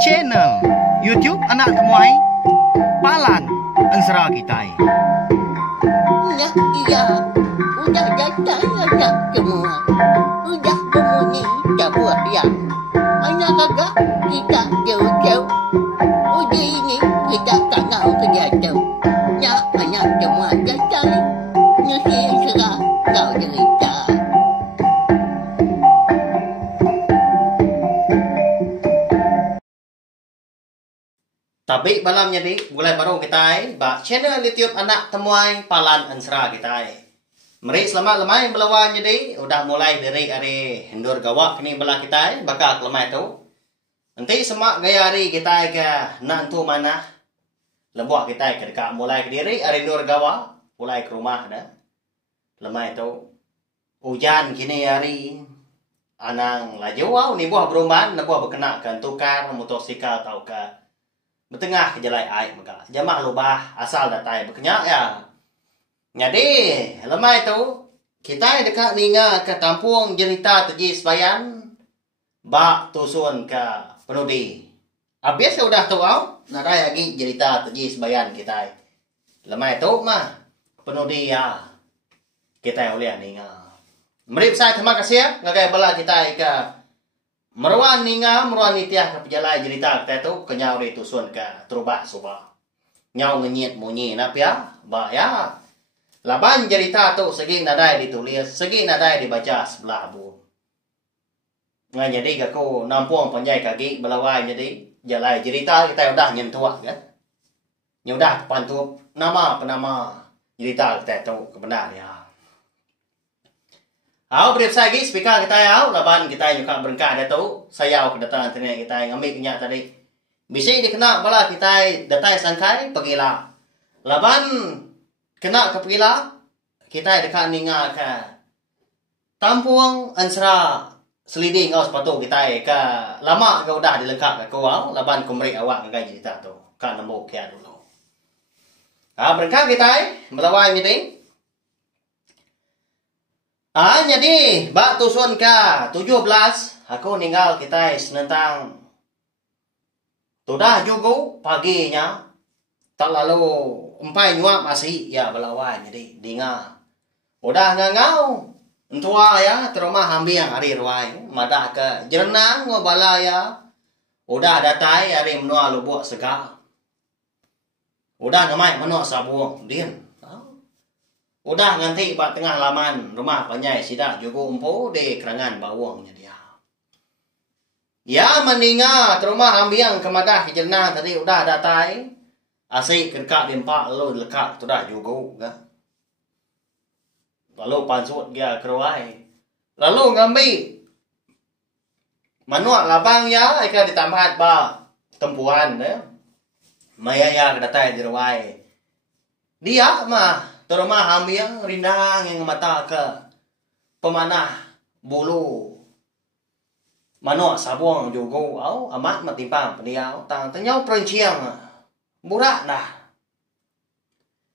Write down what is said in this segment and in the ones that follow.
channel YouTube Anak Temuai Palan Ensera Kitai. Iya, udah datang anak semua. Udah berbunyi sebuah yang anak kakak kita jauh-jauh. Uji ini kita tak tahu kejatuh. Ya, anak semua datang. Nusi serah kau cerita. Tapi malam jadi mulai baru kita ba channel YouTube Anak Temuai Palan Ensera kita. Mari selamat lemai melawan jadi udah mulai dari hari hendur gawak ni bela kita bakal lemai tu. Nanti semak gaya hari kita ke nantu mana lebuah kita ke dekat mulai ke diri hari hendur gawak mulai ke rumah dah. Lemai tu hujan kini hari anang laju wow ni buah beruman buah berkenakan tukar motosikal tau ke bertengah ke jalan air maka jamah lubah asal datai berkenyak ya. Jadi lemai tu kita dekat ninga ke kampung Jerita Teji Sebayan bak tusun ke penudi. Habis sudah tu au narai lagi Jerita Teji Sebayan kita. Lemai tu mah penudi ya. Kita boleh ninga. Mari saya terima kasih ya ngagai bala kita ke Meruan ninga, meruan nitiah ke pejalai cerita kita tu kenyau di tusun ke terubah subah. Nyau ngenyit munyi nak ya, ba ya. Laban cerita tu segi nadai ditulis, segi nadai dibaca sebelah bu. Ngan jadi aku nampung panjai kaki belawai jadi jalai cerita kita udah nyentuh kan. Nyudah pantup nama penama cerita kita tu kebenar ya. Aku periksa lagi speaker kita ya, laban kita juga berengkak dia tu. Saya kedatangan internet kita yang ambil minyak tadi. Bisa dikenal bala kita datai sangkai pergilah. Laban kena ke pergilah, kita dekat ninga ke Kampung Ensera Seliding kau sepatu kita ke lama kau dah dilengkap ke kau. Laban kumrik awak ngagai cerita tu. Kan nembuk kia dulu. Berengkak kita melawai meeting. Jadi bak tusun ke 17 aku ninggal kita senentang sudah juga paginya tak lalu empai nyuap masih ya belawai jadi dinga udah ngangau entua ya terumah hambi yang hari ruai madah ke jernang ngobala ya udah datai hari menua lubuk sega udah namai menua sabuang din. Udah nganti pak tengah laman rumah panjai sidak juga umpo di kerangan bawangnya dia. Ya meninga terumah ambiang kemadah kejenang tadi udah datai. Asik kerkak dimpak lalu lekat sudah juga. Lalu pansut dia keruai. Lalu ngambil manuak labang ya ika ditambah ba tempuan ya. Maya ya datai di ruai. Dia mah terumah ambiang rindang yang mata ke pemanah bulu manok sabuang juga au amat matimpang peniau tang tenyau perenciang burak dah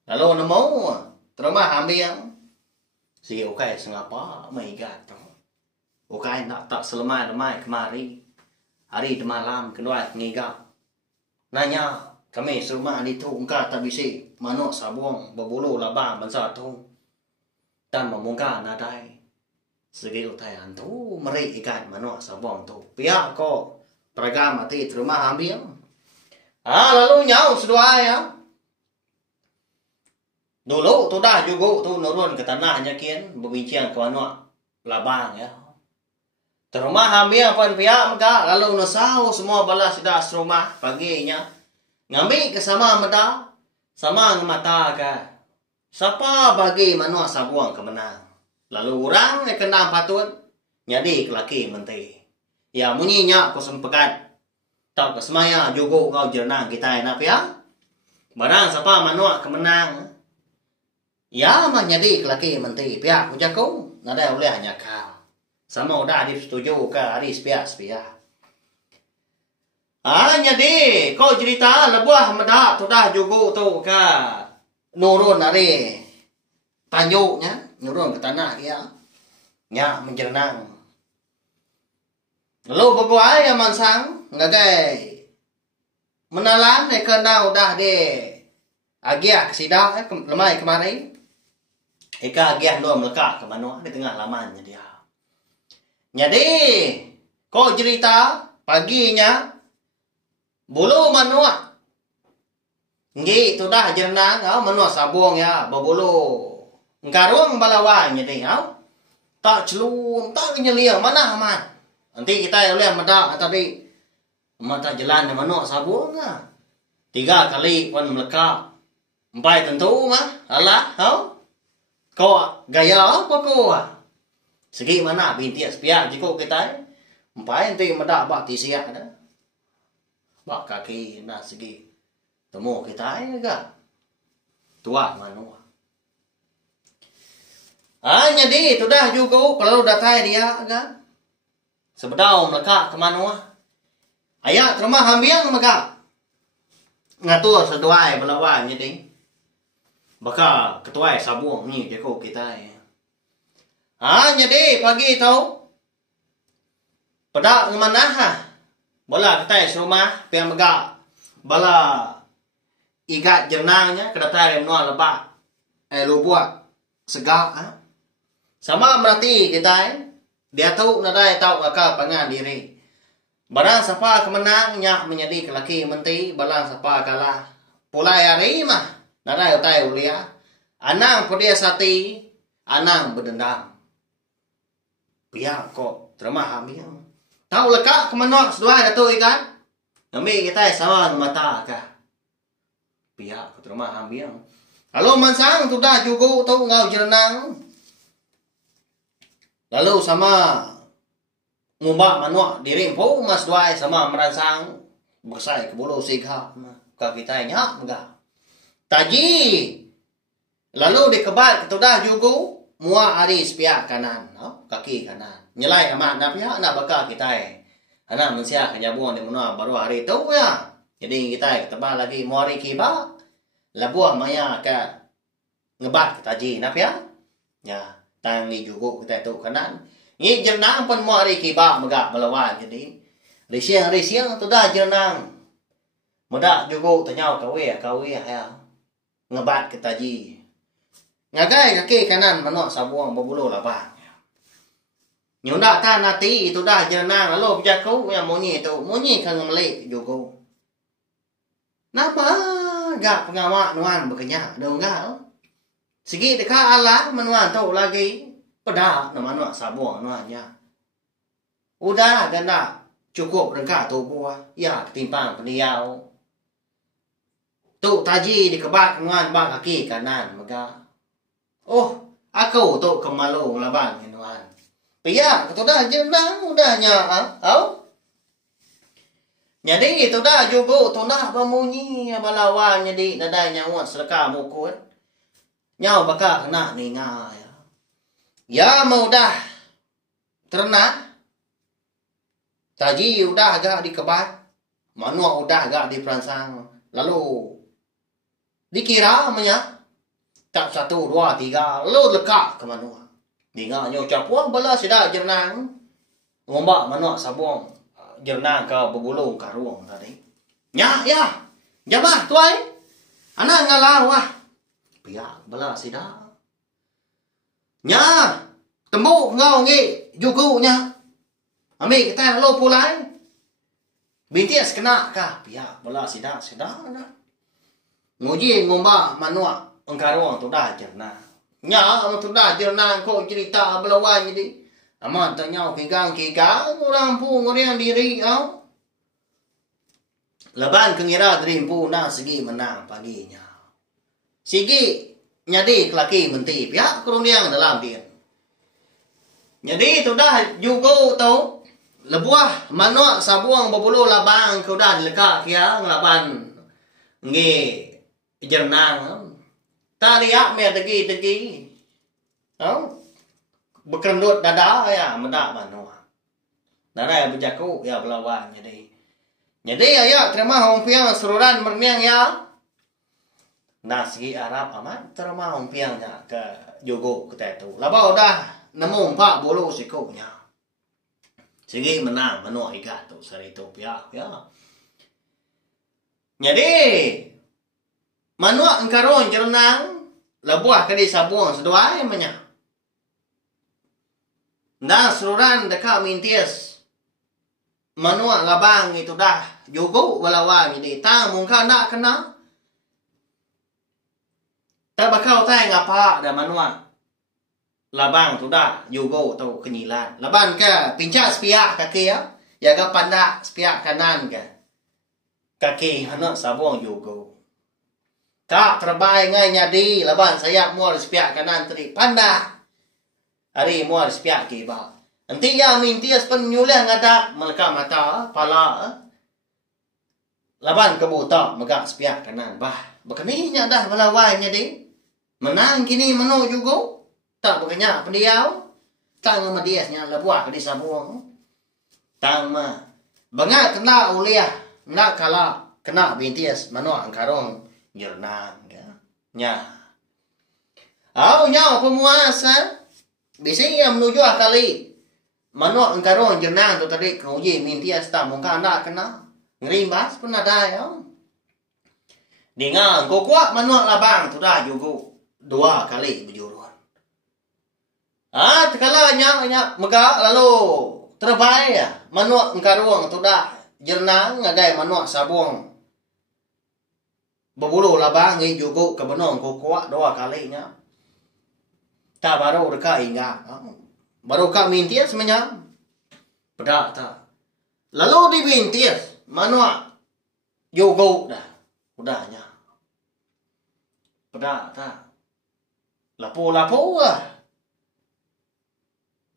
lalu nemu terumah ambiang si ukai sengapa mai gat ukai nak tak selemai kemari hari de malam kedua ngigap nanya kami serumah di tu engkau tak bisi manok sabuang berbulu labang bangsa tu dan memungka nadai segi utayan tu meri ikan manok sabuang tu pihak ko peragam mati terumah ambil lalu nyau sedua ya dulu tu dah juga tu nurun ke tanahnya kian berbincang ke manok labang ya terumah ambil pan pihak mereka lalu nasau semua balas sudah serumah paginya ngambil ke sama mata sama mata ke siapa bagi manusia sabuang kemenang lalu orang yang kena patut jadi kelaki menteri ya munyinya aku sempekat tak kesemaya juga kau jernang kita enak ya barang siapa manusia kemenang ya mah jadi kelaki menteri pihak ujaku nada boleh hanya kau sama udah disetuju ke hari sepia jadi kau cerita lebuah medak sudah juga tu ke nurun hari tanjuknya nurun ke tanah dia nya menjernang Lalu baguai aman sang ngagai menalan kena udah de agiah sida lemai kemarin. Ika agiah lu melekak ke mana di tengah lamannya dia. Jadi kok cerita paginya bulu manua. Ngi tu dah jernang au manua sabung ya babulu. Ngkarung balawan jadi au. Tak celung tak nyelia mana aman. Nanti kita boleh medak tadi mata jalan manua sabung ah. 3 kali pun melekat. 4 tentu mah. Alah, au. Kau gaya apa kau ah? Segi mana binti sepiak jiko kita. 4 nanti medak bak tisiak dah. Bak kaki nak segi. Temu kita agak. Tua manua. Jadi itu dah juga kalau datai dia agak. Sebedau mereka ke manua. Ayat rumah hambiang mereka. Ngatur seduai belawan jadi. Baka ketuai sabung ni dia kau kita ya. Jadi pagi tahu. Pedak mana ha? Bola ketai serumah piang megak. Bala igat jernangnya kedatai menua lebak. Lu buat segak ha? Sama berarti kita dia tahu nadai tahu akal pangan diri. Barang siapa kemenang nyak menjadi kelaki menti, barang siapa kalah pulai hari mah nadai utai ulia. Anang pedia sati, anang berdendam. Biar kok terima hamil. Tahu lekak kemenok sedua datu ikan. Ambil kita sama mata kah. Biar kok terima hamil. Kalau mansang tu dah juga tahu ngau jerenang. Lalu sama ngubah manuak diri pun mas duai sama merangsang bersai ke bulu sigha ka kita nya enggak. Taji. Lalu dikebat ketudah juga mua aris pihak kanan, no? Kaki kanan. Nyelai amat na pihak na baka kita. Anak manusia kenyabuan di mana baru hari itu ya. Jadi kita ketebal lagi mua hari kiba. Labuah maya ka ngebat taji na pihak. Ya. Tang ni juga kita tu kanan. Ni jernang pun mau hari kiba megak melawan jadi. Risiang tu dah jernang. Medak juga tanyau kawe ya. Ngebat kita ji. Ngagai kaki kanan manok sabuang berbulu lapang. Nyunda kan nanti itu dah jernang lalu berjaku yang munyi kan ngemelik juga. Napa gak pengawak nuan berkenyak dong enggak? Segi dekat Allah menuan tu lagi pedak nama nuan sabuang nuannya. Udah dan nak cukup rengkah tu buah. Ya ketimpang peniau. Tu taji dikebat nuan bang kaki kanan mega. Oh, aku tu kemalu labang nuan. Pia tu dah jenang udahnya au. Jadi itu dah juga tu nak bemunyi balawan jadi nadanya uat seleka mukul. Nyau bakal kena ninga ya. Ya mau dah ternak. Taji udah agak dikebat. Manua udah agak diperansang. Lalu dikira namanya. Tak 1, 2, 3. Lalu lekak ke manua. Ninga nyo capuang bala sidak jernang. Ngombak manua sabuang. Jernang ke berbulung karuang tadi. Ya. Jabah tuai. Anak ngalah wah. Pihak bala sida. Nya, tembuk ngau ngi jugunya. Ambil kita lo pulai. Bintias kena kah? Pihak bala sida. Nguji ngomba manua engkaruang tu dah jerna. Nya, tu dah jerna kok cerita belawan jadi. Aman tanya kigang orang pun orang diri au. Laban kengira drimpu na segi menang paginya. Sigi nyadi kelaki menti pihak keruniang dalam dia. Jadi itu dah juga tau lebuah manuk sabuang berbulu labang kau dah lekak kia ngelaban nge jernang. Tariak me tegi. Tau berkendut dada ya mendak manuk. Dada ya berjaku ya belawan jadi. Jadi ya terima hompiang seruran merniang ya. Nasi Arab amat terima hompiangnya ke jogo kita itu. Labau dah nemu 4 bulu sikunya. Sige menang manok ikat tu sari tu ya. Jadi manok engkaron jerenang labuah kadi sabuang seduai menya. Nda sururan dekat mintias. Manok labang itu dah jugo walawan ini tang mungka nak kena. Tak bakal tay ngapa dah manok. Labang tu dah jugo tau kenyilan. Laban ke pincak sepiak kaki ya. Ya ke pandak sepiak kanan ke. Kaki anak sabung jugo. Tak terbaik ngai nyadi. Laban sayap muar sepiak kanan tadi. Pandak. Hari muar sepiak ke ba. Nanti ya mintias penyulah ngadak. Meleka mata pala. Laban kebuta megak sepiak kanan. Bah. Bekeninya dah melawai nyadi. Menang kini menang jugo. Tak berkenyak pendiau. Tang sama diasnya lebuah ke di sabuang. Tang ma. Bangat kena uliah. Nak kalah. Kena bintias. Manok angkarong. Jernang. Nya. Au nyaw pemuasa. Biasanya menuju kali. Manok angkarong jernang tu tadi. Kauji bintias tak mungkin nak kena. Ngerimbas pun ada ya. Dengar. Kau kuat manok labang tu dah juga. 2 kali berjuru. Tekalanya mega lalu terbaik ya. Manok engkaruang tu dah jernang ngadai manok sabuang. Berbulu labang ngi jugo ke benong kuat 2 kalinya. Tak baru dekat hingga. Baru kak mintias sebenarnya. Pedak tak. Lalu di bintias manok jugo dah. Udahnya. Pedak tak. Lapo-lapo lah.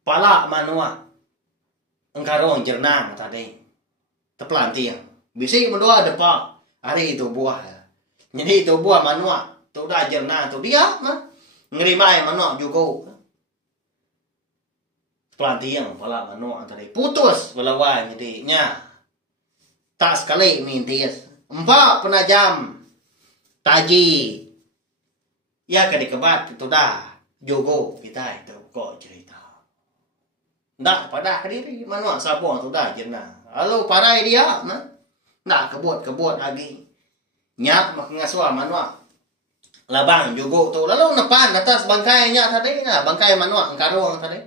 Pala manua engkarong jernang tadi terpelanting bisi mendua depak hari itu buah jadi itu buah manua tu dah jernang tu dia mah ngerimai manua juga pelanting pala manua tadi putus belawan jadi nya tak sekali mintis 4 penajam taji ya kedikebat itu dah juga kita itu kok cerita. Ndak pada diri manok sabuang tu dah jenah. Lalu parai dia nah. Nak kebut lagi. Nyak mak ngasua manok. Labang juga tu. Lalu nepan atas bangkainya tadi nah, bangkai manok engkarong tadi.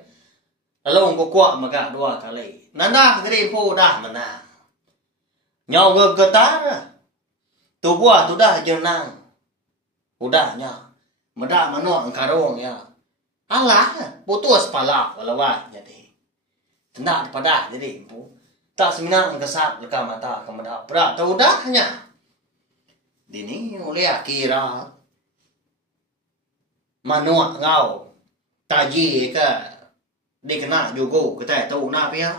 Lalu ngku kuat magak 2 kali. Nanda diri pu dah menang. Nyau getar. Tu buah tu dah jenang. Udahnya. Medak manok engkarong ya. Alah, putus pala walawat jadi. Tenang pada jadi impu. Tak seminang kesat leka mata kemedak. Berat tahu dahnya. Dini oleh kira. Manuak ngau. Taji ke. Dikena juga kita tahu nak ya.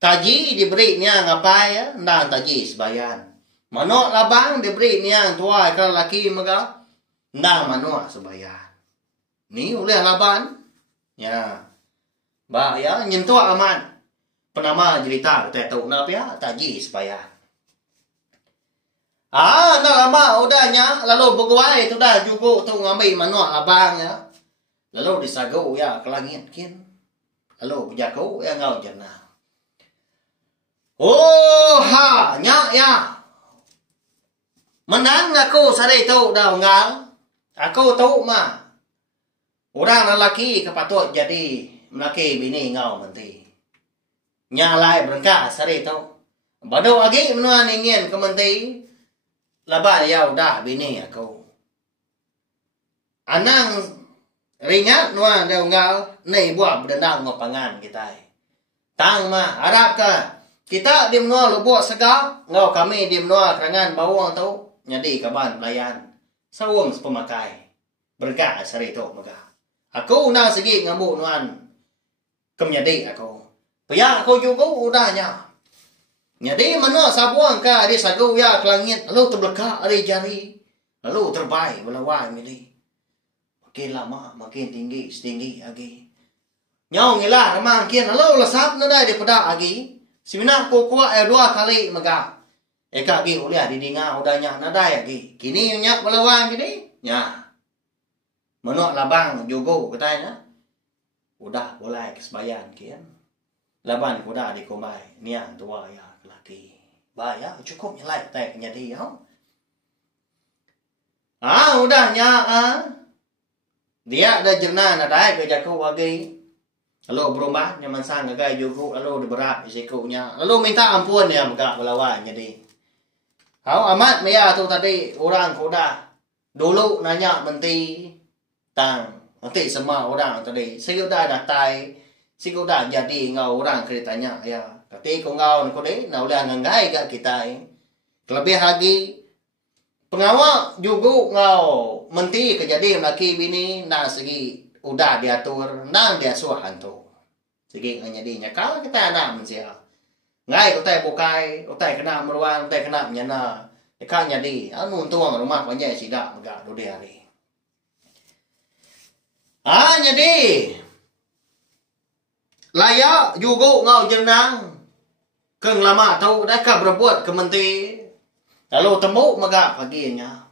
Taji diberi niang ngapai ya. Nang taji sebayan. Manuak labang diberi niang tua ke laki mega. Nang manuak sebayan. Ni oleh laban. Ya. Ba ya nyentuh aman. Penama cerita kita tahu nak ya taji supaya. Nak lama udahnya lalu berguai tu dah juga tu ngambil manok abang ya. Lalu disagau ya ke langit kin. Lalu berjaku ya ngau jannah. Oh ha nyak ya. Menang aku sare tu dah ngal. Aku tahu mah. Orang lelaki kepatut jadi melaki bini ngau menti. Nyalai berengkak sari tau. Bado lagi menuan ingin ke menti. Laban ya udah bini aku. Anang ringat nuan dia ngau. Ni buat berdendang ngopangan kita. Tang mah harap ke. Kita di menua lubuk segak. Ngau kami di menua kerangan bawang tau. Jadi kaban pelayan. Sawung sepemakai. Berengkak sari tau megah. Aku nak segi ngambuk nuan. Kemnyadi aku. Paya aku juga udahnya. Jadi mana sabuang ka di sagu ya ke langit. Lalu terbelakang ada jari. Lalu terbaik melawai milih. Makin lama makin tinggi setinggi lagi. Nyau ngilah ramang kian. Lalu lesap nada daripada lagi. Sebenarnya aku kuat 2 kali megah. Eka lagi uliah didinga udahnya nada lagi. Kini nyak melawai gini. Nya. Menuk labang juga katanya. Udah boleh kesebayan kian. laban kuda di kombai niang tua ya laki ba ya cukup nyelai tek nyadi ya udahnya dia ada jernah na dai ke jaku wagi lalu berubah nyaman sang gagai jugu lalu diberat risikonya lalu minta ampun ya megak belawan jadi amat maya tu tadi orang kuda dulu nanya menti tang nanti semua orang tadi sikuda datai sikuda jadi ngau orang ceritanya ya kati ko ngau ko deh na ulah ngangai ka kita lebih lagi pengawa juga ngau menti kejadian laki bini na segi udah diatur nang dia suahan tu segi nganyadi nyakal kita anak mensia ngai ko tay bukai ko tay kena meruan tay kena nyana ka nyadi anu tuang rumah banyak sida megak do dia ni nyadi layak juga ngau jenang keng lama tu dah ka berbuat ke menti lalu temu megak paginya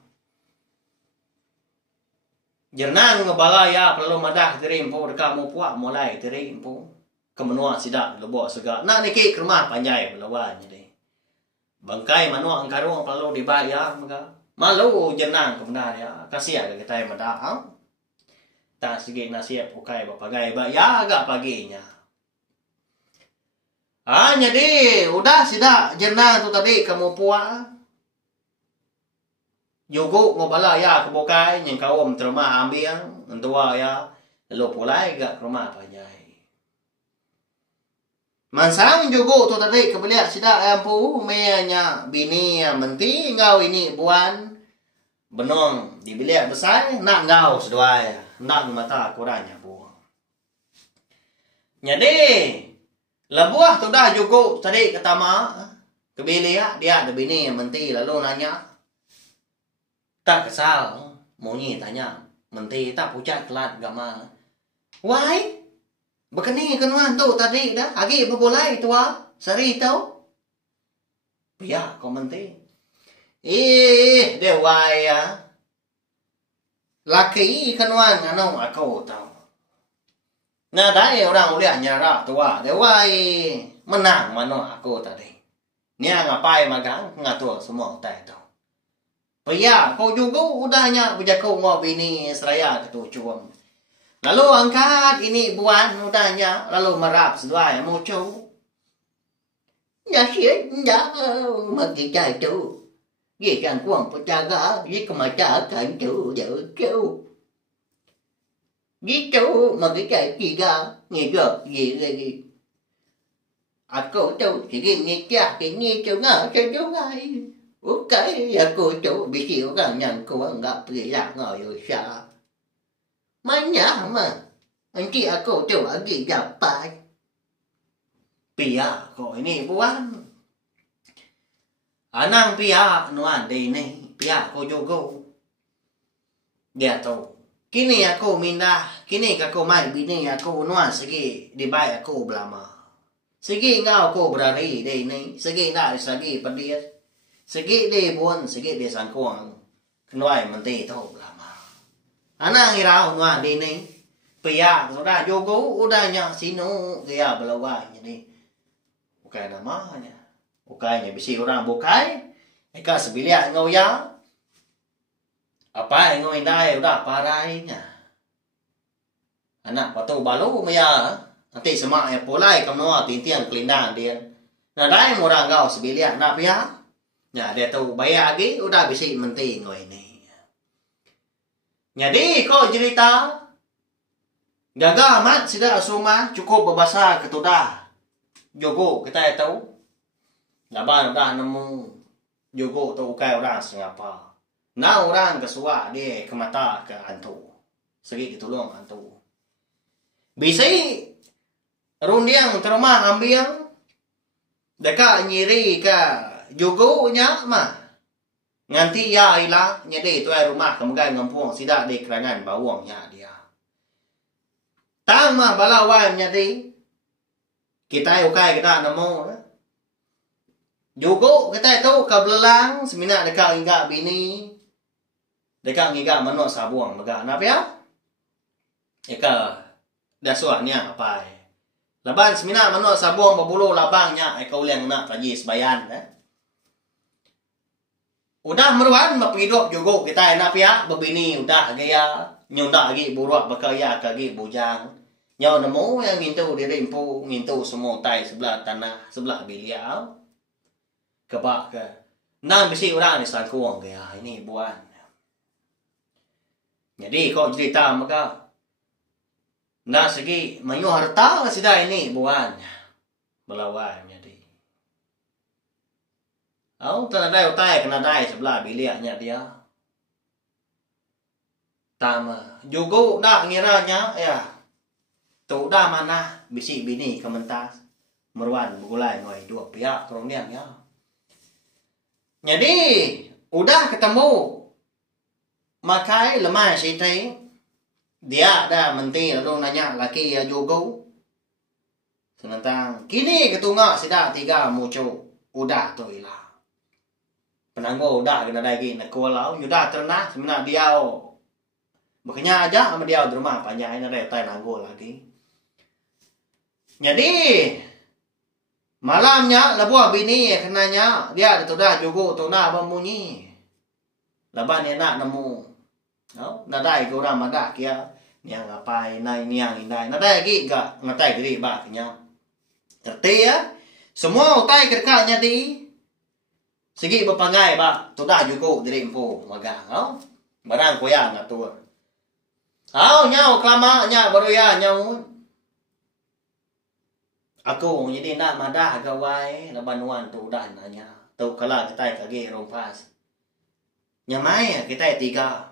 jernang ngebalaya perlu madah terimpu dekat mu puak mulai terimpu kemenua sidak lebo segak nak niki ke rumah panjai melawan jadi bangkai manua angkarung perlu dibayar maka malu jernang kebenar ya kasih ada kita yang madah tak segi nasihat ukai bapagai bayar agak paginya jadi udah sidak jernang tu tadi kamu puak Yogo ngobala ya kebukai yang kau terima ambil entua ya lalu pulai gak ke rumah panjai mansang jogo tu tadi kebeliak sida ampu meanya bini menti ngau ini buan benong dibeliak besar nak ngau seduai nak mata kurangnya buang jadi lebuah tu dah jogo tadi ketama kebeliak dia ada bini menti lalu nanya tak kesal monyi tanya menti tak pucat kelat gama why Bekeni kenuan tu tadi dah. Agi berbolai tua. Sari tau. Pia komenti. Dewai ya. Laki kenuan anu aku tau. Nah dai orang uliah nyara tua. Dewai menang mano aku tadi. Nia ngapai magang ngatur semua tai tau. Pia kau juga udahnya berjaku ngau bini seraya ketujuan. Lalu angkat ini buan udahnya lalu merap seduai muncul. Ya sih, ya magi cai tu. Ye kan kuang penjaga, ye kemaca kan tu jauh jauh. Gitu magi cai tiga, ngigak ye lagi. Aku tu jadi ngikah kini tu ngah cai. Ukai aku tu bisi orang yang kuang ngap periak ngau sa. Manya mah, nanti aku tu lagi dapat. Pia kau ini buan. Anang pia nuan di ni, pia kau juga. Dia tahu. Kini aku mindah, kini aku mai bini aku nuan segi dibayar aku belama. Segi ngau aku berari di ni, segi nak segi pedias, segi di buan, segi di sangkuang. Kenuai menti tahu belama. Anak irau nuan di ni. Pia sudah jogo udahnya sino dia belawai jadi. Bukan namanya. Bukainya bisi orang bukai. Eka sebiliak ngau ya. Apa ngau indai udah parainya. Anak patu balu maya. Nanti semak ya pulai kamnoa tintian kelindang dia. Nah dai orang ngau sebiliak nak pia. Nah dia tahu bayar lagi udah bisi menti ngau ini. Jadi kau cerita jaga amat sida asuma cukup berbahasa ketudah. Jogo kita tahu. Laban dah nemu jogo tu ukai orang sengapa. Na orang kesua dia ke mata ke antu. Segi ditolong antu. Bisi rundiang terima ambil dekat nyiri ke jogo nya mah. Nganti ya ila nyede tu rumah kemugai ngampung sida di kerangan bawangnya dia. Tama balawan nyede kita ukai kita nemu juga kita tahu kablelang semina dekat hingga bini dekat hingga manok sabuang mega napa ya eka dah suahnya apa Laban semina manok sabong berbulu labangnya kau liang nak lagi sebayan Udah meruan mapidup juga kita nak pihak berbini udah gaya nyunda lagi buruak bakaya kagi bujang. Nyau nemu yang ngintu di rimpu ngintu semua tai sebelah tanah sebelah biliau. Kebak ke. Nang bisi orang ni sangkuang gaya ini buan. Jadi kau cerita maka nak segi mayu harta sida ini buan. Belawan jadi. Au tanah utai kena dai sebelah biliaknya dia. Tama juga nak ngiranya ya. Tu dah mana bisi bini kementas meruan begulai noi dua pihak keronian ya. Jadi udah ketemu makai lemah sitai dia dah menti lalu nanya laki ya juga. Senentang kini ketunga sida tiga mucu udah tu ilah. Penanggo udah kena lagi nak kualau udah ternak sebenarnya dia makanya aja sama dia di rumah panjang ini ada tai nanggo lagi. Jadi malamnya labuah bini kenanya dia sudah juga tuna bemunyi. Laban dia nak nemu. Nadai ke orang madak kia niang ngapai nai niang indai. Nadai lagi gak ngatai diri baknya. Ngerti ya? Semua utai kerkanya di segi berpangai ba, sudah juga diri empu magang, barang koyang ngatur. Nyau kelama baru ya nyau. Aku jadi nak madah gawai labanuan tu dah nanya. Tu kala kita kage rompas. Nyamai kita tiga.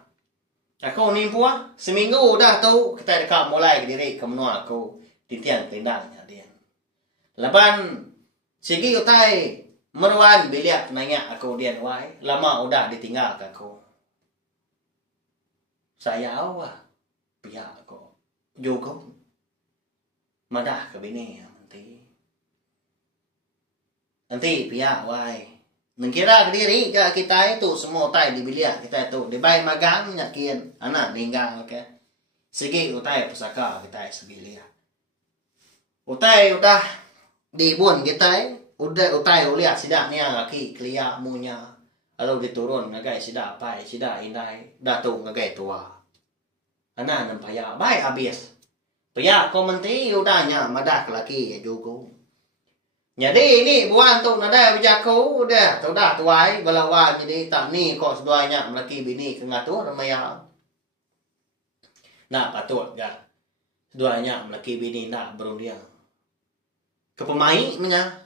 Aku ni puah seminggu dah tu kita dekat mulai diri ke menua aku titian tendangnya dia. Laban segi utai meruan biliak nanya aku dia wai lama udah ditinggal aku. Saya awak pihak aku juga madah ke bini nanti pihak wai nengkira diri ke kita itu semua utai di biliak kita itu di bayi magang nyakin anak tinggal ke segi utai pusaka kita sebilia utai udah dibun kita udah utai uliat sidak ni laki kelia munya lalu diturun ngagai sidak pai sidak indai datung ngagai tua anak nempaya baik habis paya komenti udahnya madak laki ya juga jadi ini buan tu nada bijaku udah sudah tuai balawan jadi tak ni kok seduanya laki bini kengatur maya nak patut ga seduanya laki bini nak berundiang ke pemain nya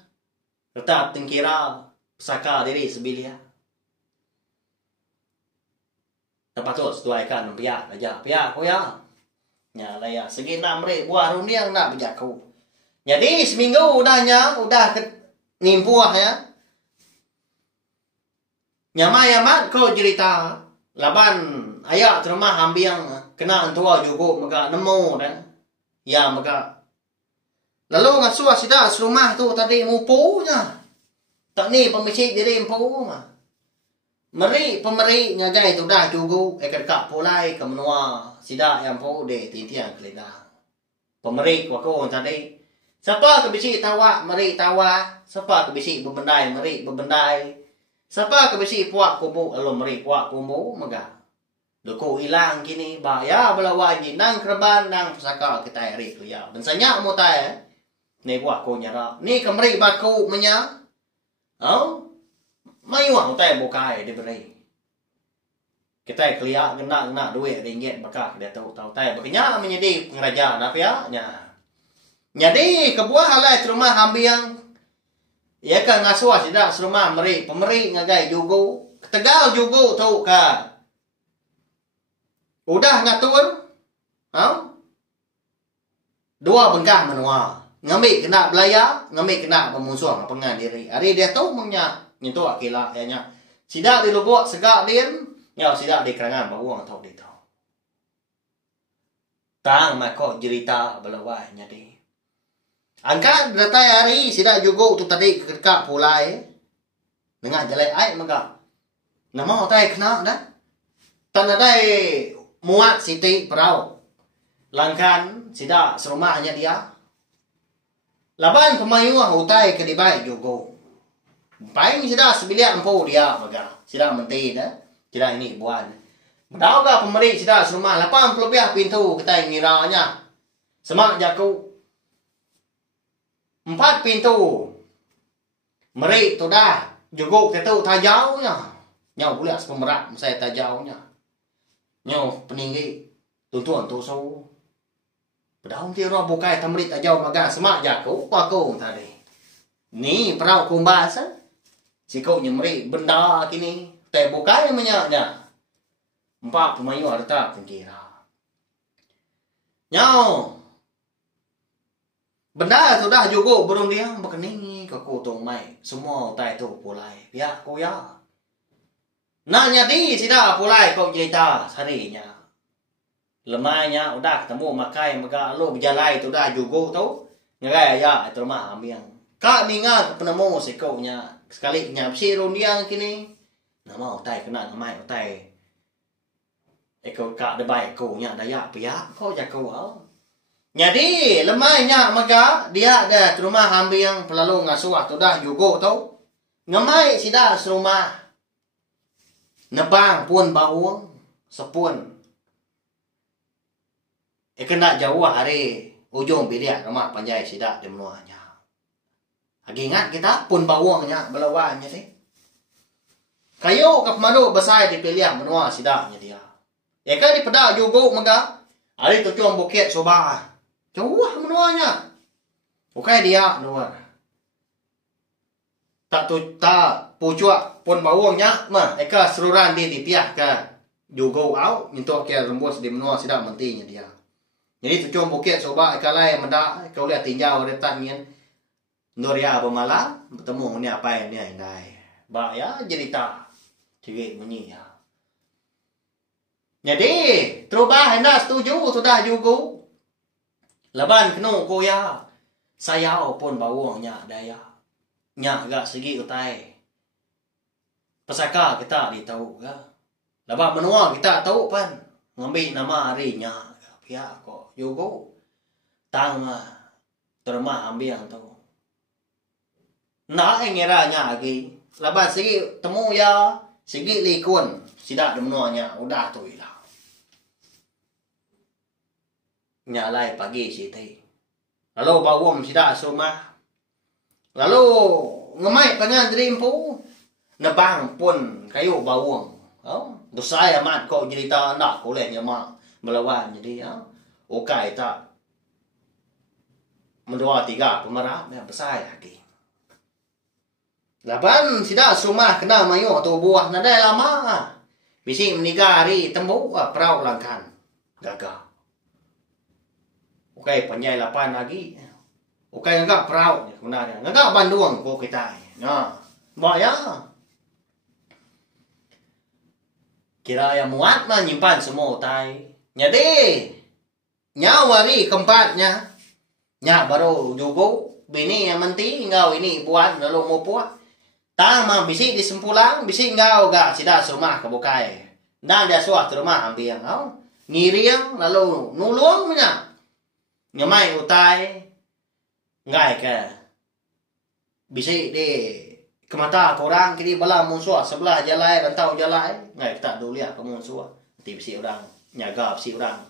tetap tengkira pusaka diri sebilia. Terpatut sesuaikan pihak aja. Pihak ya. Ya lah ya. Segi nak mereka buah rundiang nak berjaku. Jadi seminggu udahnya. Udah nimpuah ya. Nyamai kau cerita. Laban ayak terumah ambiang. Kena antua juga. Maka nemu dan. Ya maka. Lalu ngasuh sida serumah tu tadi mupunya. Tak ni pemisik diri empu mah. Meri pemeri ngagai tu dah juga ekak pulai ke menua sida yang pu de tintiang kelida. Pemeri wako tadi. Siapa ke bisi tawa meri tawa, siapa ke bisi bebendai meri bebendai. Siapa ke bisi puak kubu alo meri puak kubu maga. Doko hilang kini bahaya belawan nang kerban nang pusaka kita ri tu ya. Bensanya mutai ni buat ko nyara. Ni kemeri baku menya. Mai wang tai bokai diberi. Kita kelia kena duit ringgit bakal dia tahu tai baknya menjadi pengraja apa ya nya. Jadi kebuah halai rumah ambiang ya kan ngasuh sida rumah meri pemeri ngagai juga. Tegal juga tu ka. Udah ngatur. Dua benggah menua. Ngambil kena belaya, ngambil kena pemusuh pengan diri. Hari dia tahu mengnya nyentu akila ya nya. Sida di lubuk segak din, nya sida di kerangan bawang tahu dia tahu. Tang mako cerita belawai nyadi. Angkat data hari sida juga tu tadi kekak pulai. Dengan jelek ai maka. Nama tai kena dah. Tanadai muat siti perau. Langkan sida serumahnya dia. Laban pemayu utai ke dibai jogo. Paling sida sebilia empo dia maga. Sida menti dah. Sida ini buan. Bedau ga pemeri sida rumah 80 lebih pintu kita ngiranya. Semak jaku 4 pintu. Meri tu dah. Jogo kita tu tajaunya. Nhau pula sepemerak saya tajaunya. Nhau peninggi tuan-tuan tu so. Bedau dia ro bukai tamrit tajau maga semak jaku pa ko tadi. Ni perau kumbas. Si kau nyemri benda kini teh bukai menyaknya. 4 pemayu harta kira. Nhau. Benda tu dah juga belum dia berkening ke kotong mai. Semua tai tu pulai. Pihak ko ya. Nanya di sida pulai kau cerita sarinya. Lemahnya udah ketemu makai maga lo berjalai tu dah juga tu. Ngai ya itu mah ambiang. Kak ninga penemu si kau nya sekali nya si rondiang kini. Nama utai kena namai utai. Eko kak debai ko nya daya pihak kau ja kau au. Jadi lemahnya maga dia ada rumah ambiang pelalu ngasuh tu dah juga tu. Ngamai sida serumah. Nebang pun bawang sepun. Kena jauh hari ujung bilik rumah panjai sidak di menuanya. Lagi ingat kita pun bawangnya belawanya sih. Kayu ke pemadu besar di pilih menua sidaknya dia. Kan di pedak juga maga. Hari tu cuma bukit soba. Jauh menuanya. Bukai dia luar. Tak tu tak pucuak pun bawangnya mah. Eka seruran dia dipiah ke juga au minta ke rembus di menua sidak mentinya dia. Jadi tu cuma bukit soba ikalai mendak kau lihat tinjau detak nyen. Noria bermalam bertemu ni apa yang dia indai. Ba ya cerita. Ciri bunyi ya. Jadi terubah hendak setuju sudah juga. Laban kena ko ya. Saya pun bawangnya daya. Nya gak segi utai. Pesaka kita ditahu ke. Laban menua kita tahu pan. Ngambil nama harinya. Pihak kok juga tang terma ambil tu. Nak ngiranya lagi. Laban segi temu ya segi likun sidak demenuanya udah tu ilah. Nyalai pagi siti. Lalu bawang sidak rumah. Lalu ngemai pengan drimpu. Nebang pun kayu bawang. Oh, besar amat kau cerita nak kolehnya mak. Melawan jadi ya. Okai tak. Mendua 3 pemerah yang besar lagi. Laban sidak rumah kena mayu tu buah nadai lama. Bisi menikah hari tembuk perau langkan. Gagal. Okai panjai 8 lagi. Okai ngagak perau sebenarnya. Ngagak Bandung kok kita. Nah, baik ya. Kira yang muat mah nyimpan semua utai. Jadi nyawari keempatnya. Nya baru juga bini yang menti engkau ini buat lalu mau puas. Tama bisi disempulang bisi engkau gak sidak rumah kebukai. Dan dia suatu rumah ambil engkau. Ngiriang lalu nulungnya. Nyamai utai. Ngai ke. Bisi di kemata korang kini bala musuh sebelah jalai rantau jalai. Ngai kita dulu lihat pemusuh. Nanti bisi orang nyaga si orang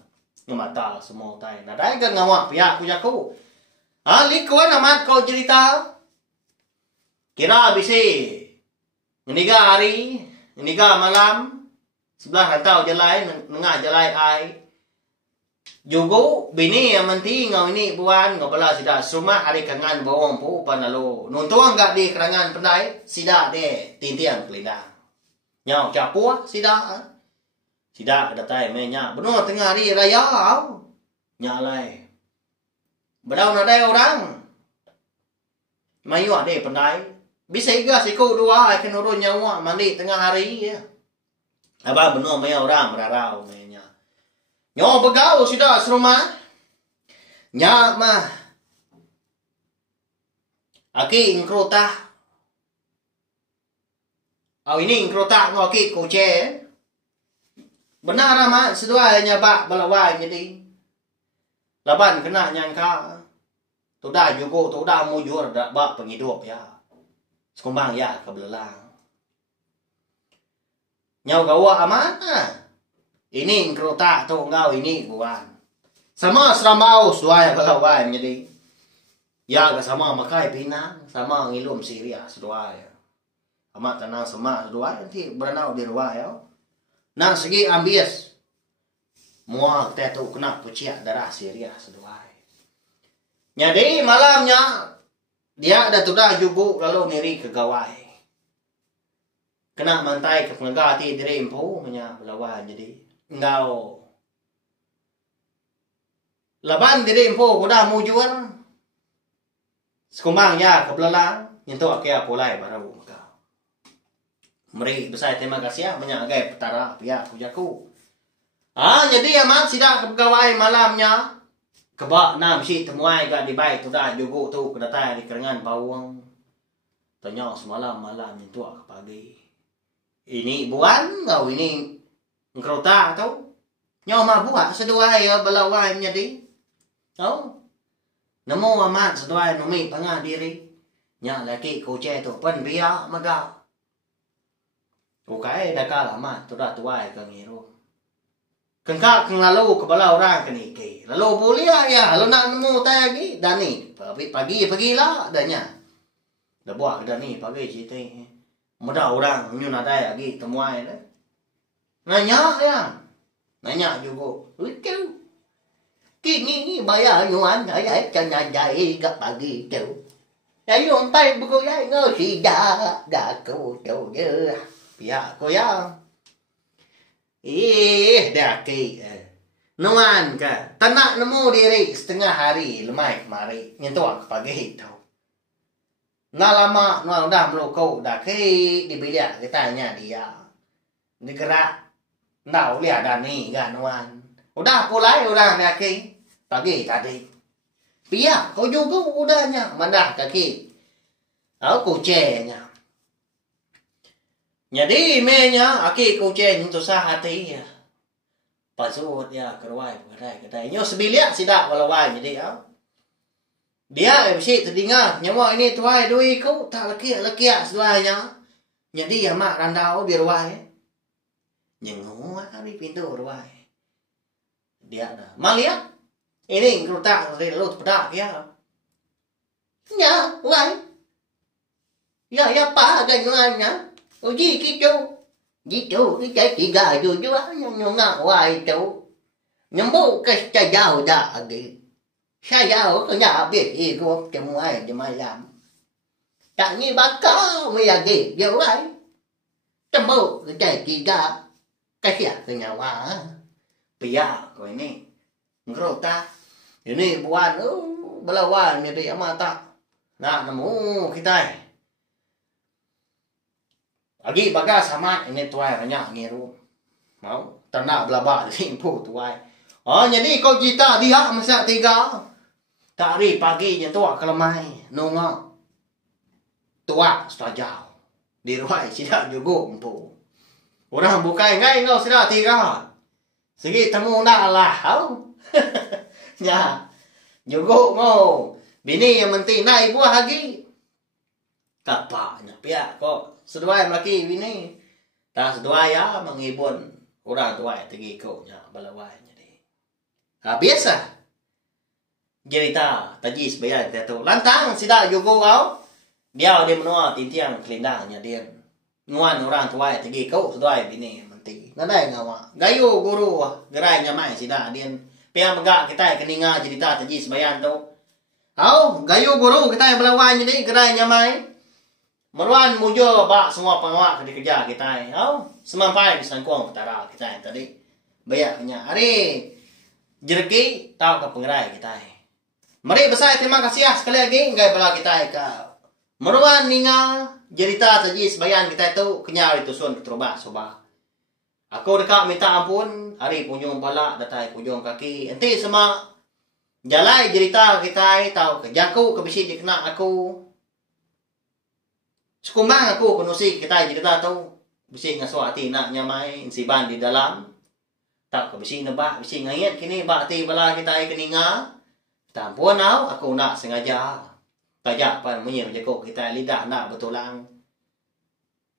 ngemata semua tai. Nadai kan ngawak pihak pujaku. Likuan amat kau cerita. Kira bisi ngeniga hari, ngeniga malam, sebelah rantau jalai, nengah jalai ai. Juga bini yang menti ngau ini buan ngau bala sidak rumah hari kangan bawang pu panalo. Nuntuang gak di kerangan pendai sidak de tintiang pelindang. Nyau capua sidak. Sidak datai menya. Benar tengah hari raya au. Nyalai. Bedau nadai orang. Mayu ade pandai. Bisa iga siku dua akan urun nyawa mandi tengah hari ya. Abah benar maya orang merarau menya. Nyawa begau sidak serumah. Nya mah. Aki ingkrotah. Au ini ingkrotah ngoki kuce. Benar amat sedua hanya bak balawai jadi. Laban kena nyangka. tu dah juga tu dah mujur dak bak penghidup ya. Sekumbang ya ke belelang. Nyau gawa aman. Ini kerota tu engkau ini buan. Sama serambau suai balawan jadi. Ya ke sama makai pinang, sama ngilum Syria seduai. Amat tenang sama seduai nanti berenau di ruah ya. Nang segi ambis. Muak teh tu kena puciak darah Syria seduai. Jadi malamnya dia ada tudah juguk lalu niri ke gawai. Kena mantai ke pengagati diri empu nya lawan jadi engkau. Laban diri empu kuda mujur. Sekumbang ya ke belalang nyentuh akia pulai baru engkau. Meri besar terima kasih menyagai petara pihak pujaku. Jadi amat sidak ke pegawai malamnya. Kebak nam si temuai kat di baik tu dah juguk tu kedatai di kerengan bawang. Tanya semalam malam nyentuh ke pagi. Ini buan kau ini ngerota tau. Nyaw mah buat seduai ya belawan jadi. Tau. Namo amat seduai numi pengah diri. Nya laki kuce tu pen biak maga. Ukai dah kalah amat tu dah tuai ke ngiru. Kengkak keng lalu ke bala orang keniki. Lalu boleh ya lalu nak nemu tadi dan ni pagi-pagilah danya. Dah buat dah ni pagi cerita. Mudah orang nyun ada lagi temuai dah. Nanya ya. Nanya juga. Itu. Kini bayar nyuan ayat jangan jai kat pagi tu. Ai用tay不够呀，我是呀够够je. Pihak ko ya. Dah ke. Nuan ka. Tanak nemu diri setengah hari lemai kemari. Nyentuh ke pagi tu. Nah lama nuan dah melukau dah ke di bilik kita dia. Digerak. Nau lihat dah ni kan nuan. Udah pulai orang dah ke pagi tadi. Pihak kau juga udahnya mandah kaki. Aku kucenya. Jadi menya aki kucing untuk sah hati ya. Pasut ya kerwai kedai. Nyo sebiliak sidak walawai jadi ya. Dia mesti terdengar nyawa ini tuai dui kau tak lekiak seduanya. Jadi ya mak randau di ruai. Nyengu hari pintu ruai. Dia dah. Maliak. Ini kerutak dari lalu pedak ya. Ya, wai. Ya apa ganyannya? Uji gitu. Gitu, cái tiga tu juga yang wai tu. Nyambung ke jauh dah lagi. Saya kena biết itu semua malam. Tak ni bakal lagi dia wai. Nyambung ke tiga. Kasih nyawa. Pia kau ini. Ngerota. Ini buan belawan jadi mata. Nak nemu kita. Lagi bagas sama ini tuai banyak ngiru. Mau ternak belabak di impu tuai. Jadi kau cita dia masa tiga. Tari pagi je tua kelemai. Nunga. Tua sudah jauh. Di ruai sidak juga impu. Orang bukai ngai kau sidak tiga. Segi temu nak lah. Ya. Juga ngau. Bini yang penting naik buah lagi. Kapaknya pihak kok. Seduai melaki bini. Tak seduai ya menghibun. Orang tuai tegi kau nya balawai jadi. Biasa. Cerita taji sebayar kita tu. Lantang sidak juga kau. Dia menua tintiang kelindangnya dia. Nguan orang tuai tegi kau seduai bini yang penting. Nadai ngawa. Gayu guru gerai nyamai sidak dia. Pia megak kita keninga cerita taji sebayan tu. Gayu guru kita yang belawan jadi gerai nyamai. Meruan mujur bak semua pengawak ke kerja kita. Semampai di sangkuang petara kita yang tadi. Bayaknya. Hari jerki tahu ke pengerai kita. Mari besar terima kasih sekali lagi ngai bela kita ke. Meruan ninga cerita taji sebayan kita tu kenyal itu sun keterubah sobah. Aku dekat minta ampun, hari punjung balak, datai punjung kaki. Nanti semua jalai cerita kita tahu kerjaku, kebisi dia kena aku. Sekumbang aku kenusi kita cerita tu. Bisi ngasuh hati nak nyamai, insiban di dalam. Tak kebisi nebak, bisi ngayat kini bakti bala kita keninga. Tampun aku nak sengaja. Tajak pan menyem jago kita lidah nak betulang.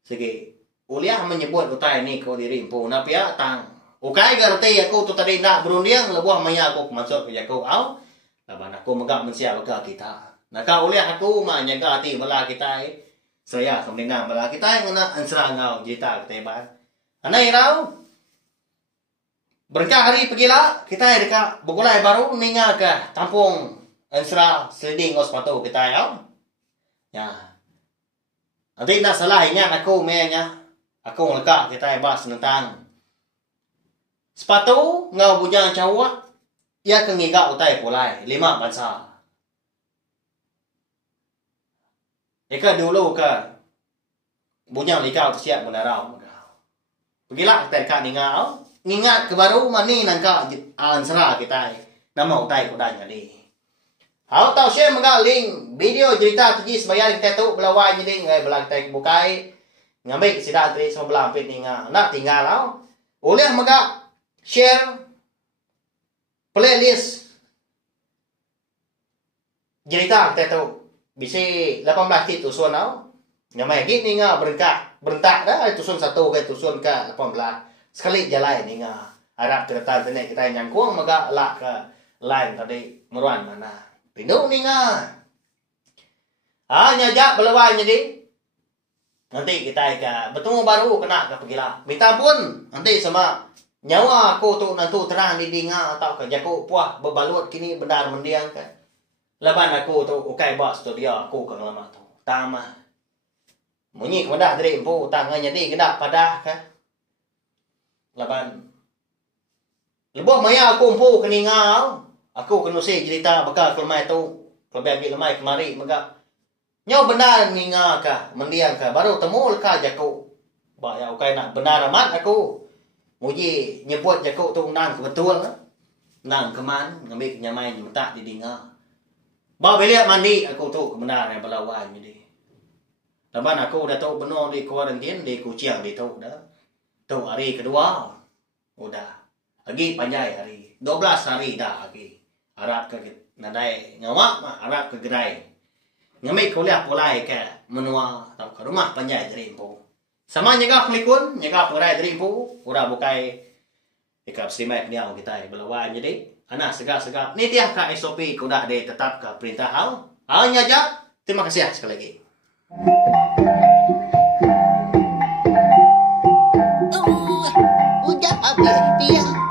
Sige, uliah menyebut utai ni kau dirimpu na pia tang. Ukai garti aku tu tadi nak berunding lebuah maya aku masuk ke jago au. Laban aku megak mensia bega kita. Naka uliah aku mah nyaga hati bela kita. Saya kemenang bela kita yang nak ansra ngau jita keteban. Anai rau. Berkah hari pergilah kita dekat Bogolai baru ninga ke Tampung Ansra Sliding Hospital kita ya. Ya. Nanti nak salah ingat aku menya. Aku lekak kita bahas tentang sepatu ngau bujang cawak ia kengiga utai pulai 5 bangsa. Eka dulu ke bujang likau siap menarau. Pergilah kita dekat ningau. Ngingat ke baru mani nangka ansra kita nama utai kuda jadi. Hau tau share mga link video cerita tuji sebayar kita tu belawai jadi ngai belang kita bukai ngambil sida tri semua belang pit ninga nak tinggal lau. Oleh mga share playlist cerita kita tu bisa 18 tit tusun lau. Ngamai git ninga berentak dah tusun 1 ke tusun ke 18. Sekali jalan ni nga harap kereta tenek kita nyangkung maka lak ke lain tadi meruan mana pindu ni nga nyajak belawai jadi nanti kita ke bertemu baru kena ke pergilah minta pun nanti sama nyawa aku tu nantu terang di dinga atau ke jaku puah berbalut kini benar mendiang ke laban aku tu ukai bawa studio aku ke lama tu tama munyi kemudah dari empu tangannya di kedak padah ke laban lebuh maya aku empu keningau aku kenusi cerita bakal kelemai tu kelebih lagi lemai kemari maka nyau benar ninga ka mendiang ka baru temu leka jaku ba ya ukai nak benar amat aku muji nyebut jaku tu nang betul nang keman ngambil nyamai nyutak di dinga ba belia mandi aku tu kebenar yang berlawan jadi laban aku dah tahu benar di kuarantin di kuciang di tu dah tu hari kedua udah lagi panjai hari 12 hari dah lagi harap ke nadai ngawak mah harap ke gerai ngamik kuliah pulai ke menua atau ke rumah panjai terimpu sama nyaga kelikun nyaga perai terimpu udah bukai ikap simak niau kita belawan jadi anak segap ni tiah ka SOP kuda de tetap ke perintah hal nyajak terima kasih sekali lagi. Udah habis dia.